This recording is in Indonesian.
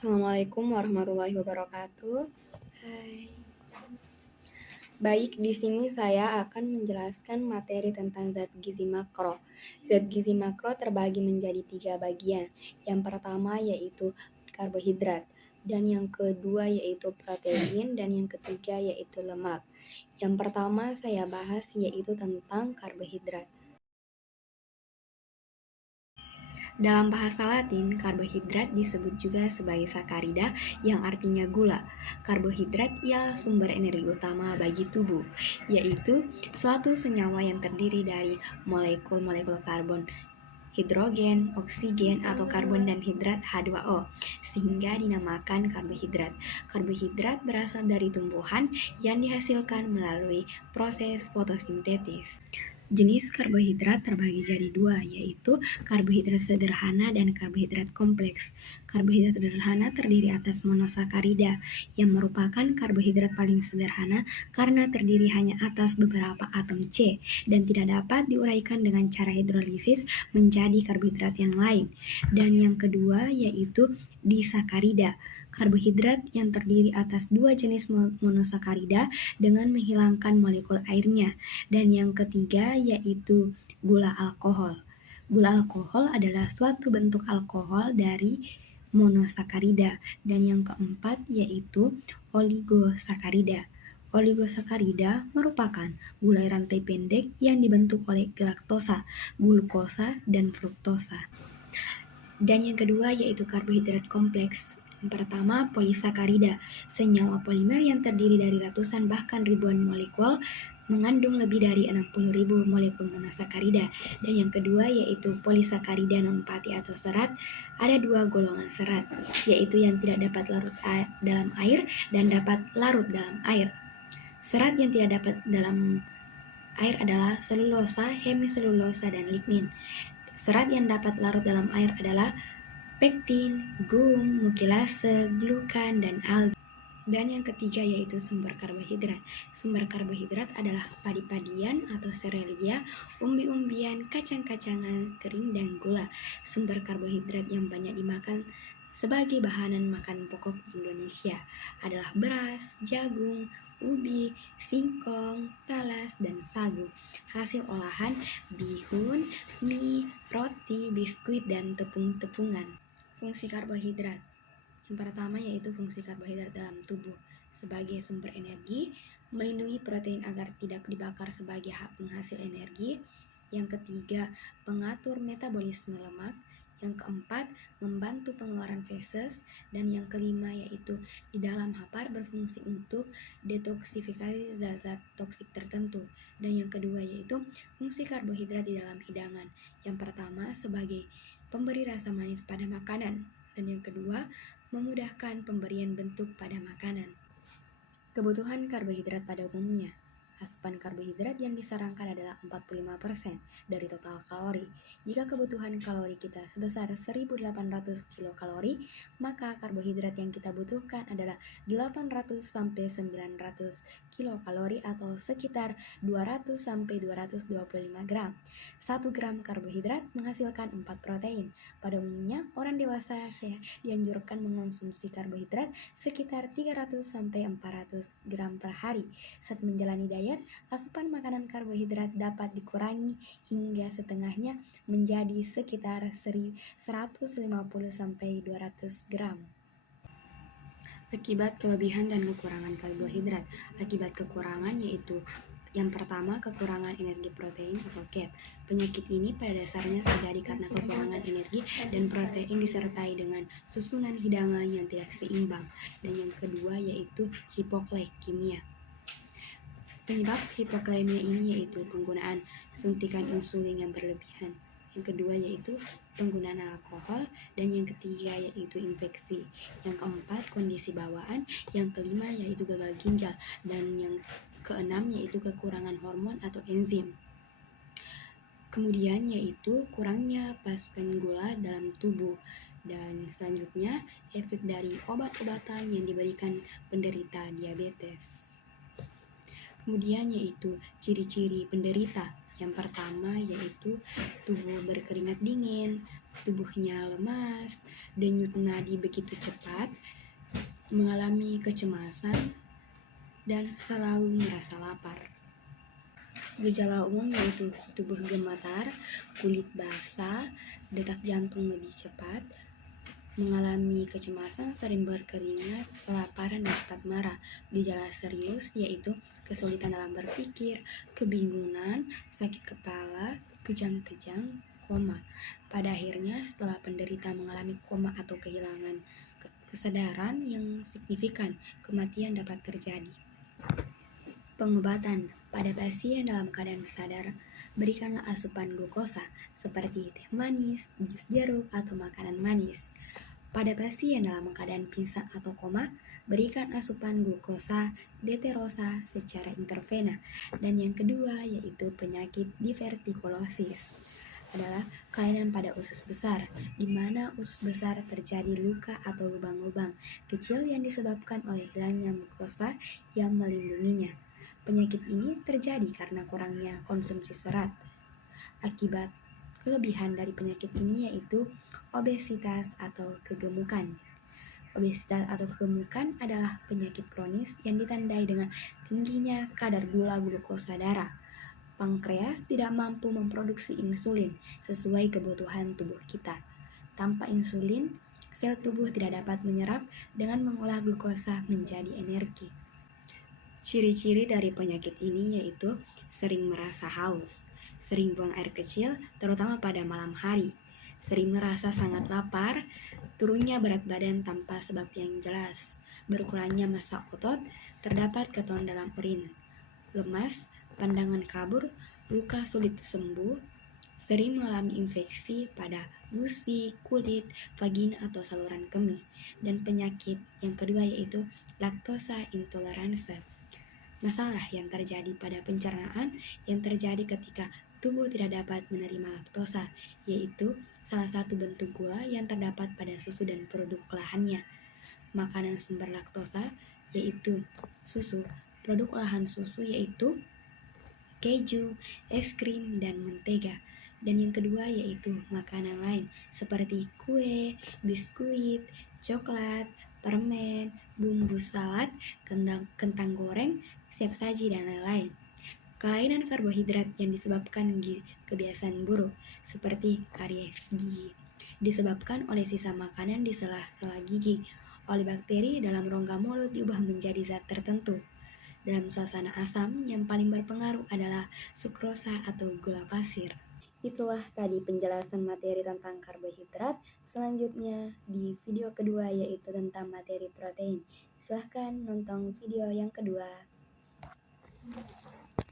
Assalamualaikum warahmatullahi wabarakatuh. Hai. Baik, di sini saya akan menjelaskan materi tentang zat gizi makro. Zat gizi makro terbagi menjadi 3 bagian. Yang pertama yaitu karbohidrat, dan yang kedua yaitu protein, dan yang ketiga yaitu lemak. Yang pertama saya bahas yaitu tentang karbohidrat. Dalam bahasa Latin, karbohidrat disebut juga sebagai sakarida yang artinya gula. Karbohidrat ialah sumber energi utama bagi tubuh, yaitu suatu senyawa yang terdiri dari molekul-molekul karbon, hidrogen, oksigen, atau karbon dan hidrat H2O, sehingga dinamakan karbohidrat. Karbohidrat berasal dari tumbuhan yang dihasilkan melalui proses fotosintesis. Jenis karbohidrat terbagi jadi dua, yaitu karbohidrat sederhana dan karbohidrat kompleks. Karbohidrat sederhana terdiri atas monosakarida, yang merupakan karbohidrat paling sederhana karena terdiri hanya atas beberapa atom C dan tidak dapat diuraikan dengan cara hidrolisis menjadi karbohidrat yang lain. Dan yang kedua yaitu disakarida, karbohidrat yang terdiri atas dua jenis monosakarida dengan menghilangkan molekul airnya. Dan yang ketiga yaitu gula alkohol. Gula alkohol adalah suatu bentuk alkohol dari monosakarida. Dan yang keempat yaitu oligosakarida. Oligosakarida merupakan gulai rantai pendek yang dibentuk oleh galaktosa, glukosa, dan fruktosa. Dan yang kedua yaitu karbohidrat kompleks. Yang pertama, polisakarida, senyawa polimer yang terdiri dari ratusan bahkan ribuan molekul mengandung lebih dari 60.000 molekul monosakarida. Dan yang kedua yaitu polisakarida non-fatty atau serat. Ada dua golongan serat, yaitu yang tidak dapat larut dalam air dan dapat larut dalam air. Serat yang tidak dapat dalam air adalah selulosa, hemiselulosa, dan lignin. Serat yang dapat larut dalam air adalah pektin, gum, mukilase, glukan, dan alga. Dan yang ketiga yaitu sumber karbohidrat. Sumber karbohidrat adalah padi-padian atau serealia, umbi-umbian, kacang-kacangan kering, dan gula. Sumber karbohidrat yang banyak dimakan sebagai bahan makan pokok di Indonesia adalah beras, jagung, ubi, singkong, talas, dan sagu. Hasil olahan bihun, mie, roti, biskuit, dan tepung-tepungan. Fungsi karbohidrat. Yang pertama yaitu fungsi karbohidrat dalam tubuh sebagai sumber energi, melindungi protein agar tidak dibakar sebagai penghasil energi. Yang ketiga, pengatur metabolisme lemak. Yang keempat, membantu pengeluaran feses. Dan yang kelima yaitu di dalam hapar berfungsi untuk detoksifikasi zat-zat toksik tertentu. Dan yang kedua yaitu fungsi karbohidrat di dalam hidangan. Yang pertama sebagai pemberi rasa manis pada makanan. Dan yang kedua, memudahkan pemberian bentuk pada makanan. Kebutuhan karbohidrat pada umumnya. Asupan karbohidrat yang disarankan adalah 45% dari total kalori. Jika kebutuhan kalori kita sebesar 1.800 kilokalori, maka karbohidrat yang kita butuhkan adalah 800-900 kilokalori atau sekitar 200-225 gram. 1 gram karbohidrat menghasilkan 4 protein. Pada umumnya, orang dewasa dianjurkan mengonsumsi karbohidrat sekitar 300-400 gram per hari. Saat menjalani diet, asupan makanan karbohidrat dapat dikurangi hingga setengahnya menjadi sekitar 150-200 gram. Akibat kelebihan dan kekurangan karbohidrat. Akibat kekurangan yaitu yang pertama, kekurangan energi protein atau GAP. Penyakit ini pada dasarnya terjadi karena kekurangan energi dan protein disertai dengan susunan hidangan yang tidak seimbang. Dan yang kedua yaitu hipoglikemia. Penyebab hipoglikemia ini yaitu penggunaan suntikan insulin yang berlebihan. Yang kedua yaitu penggunaan alkohol, dan yang ketiga yaitu infeksi. Yang keempat kondisi bawaan, yang kelima yaitu gagal ginjal, dan yang keenam yaitu kekurangan hormon atau enzim. Kemudian yaitu kurangnya pasukan gula dalam tubuh. Dan selanjutnya efek dari obat-obatan yang diberikan penderita diabetes. Kemudian yaitu ciri-ciri penderita. Yang pertama yaitu tubuh berkeringat dingin, tubuhnya lemas, denyut nadi begitu cepat, mengalami kecemasan, dan selalu merasa lapar. Gejala umum yaitu tubuh gemetar, kulit basah, detak jantung lebih cepat, mengalami kecemasan, sering berkeringat, kelaparan, dan cepat marah. Gejala serius yaitu kesulitan dalam berpikir, kebingungan, sakit kepala, kejang-kejang, koma. Pada akhirnya, setelah penderita mengalami koma atau kehilangan kesadaran yang signifikan, kematian dapat terjadi. Pengobatan pada pasien dalam keadaan sadar, berikanlah asupan glukosa seperti teh manis, jus jeruk, atau makanan manis. Pada pasien dalam keadaan pingsan atau koma, berikan asupan glukosa deterosa secara intravena. Dan yang kedua yaitu penyakit divertikulosis adalah kelainan pada usus besar, di mana usus besar terjadi luka atau lubang-lubang kecil yang disebabkan oleh hilangnya glukosa yang melindunginya. Penyakit ini terjadi karena kurangnya konsumsi serat. Akibat kelebihan dari penyakit ini yaitu obesitas atau kegemukan. Obesitas atau kegemukan adalah penyakit kronis yang ditandai dengan tingginya kadar gula glukosa darah. Pankreas tidak mampu memproduksi insulin sesuai kebutuhan tubuh kita. Tanpa insulin, sel tubuh tidak dapat menyerap dengan mengolah glukosa menjadi energi. Ciri-ciri dari penyakit ini yaitu sering merasa haus, sering buang air kecil, terutama pada malam hari, sering merasa sangat lapar, turunnya berat badan tanpa sebab yang jelas, berkurangnya massa otot, terdapat keton dalam urin, lemas, pandangan kabur, luka sulit sembuh, sering mengalami infeksi pada gusi, kulit, vagina atau saluran kemih, dan penyakit yang kedua yaitu laktosa intoleransi. Masalah yang terjadi pada pencernaan yang terjadi ketika tubuh tidak dapat menerima laktosa, yaitu salah satu bentuk gula yang terdapat pada susu dan produk olahannya. Makanan sumber laktosa yaitu susu, produk olahan susu yaitu keju, es krim, dan mentega. Dan yang kedua yaitu makanan lain seperti kue, biskuit, coklat, permen, bumbu salad, kentang goreng, siap saji, dan lain-lain. Kelainan karbohidrat yang disebabkan kebiasaan buruk seperti karies gigi disebabkan oleh sisa makanan di sela-sela gigi oleh bakteri dalam rongga mulut diubah menjadi zat tertentu. Dalam suasana asam, yang paling berpengaruh adalah sukrosa atau gula pasir. Itulah tadi penjelasan materi tentang karbohidrat. Selanjutnya di video kedua yaitu tentang materi protein. Silahkan nonton video yang kedua.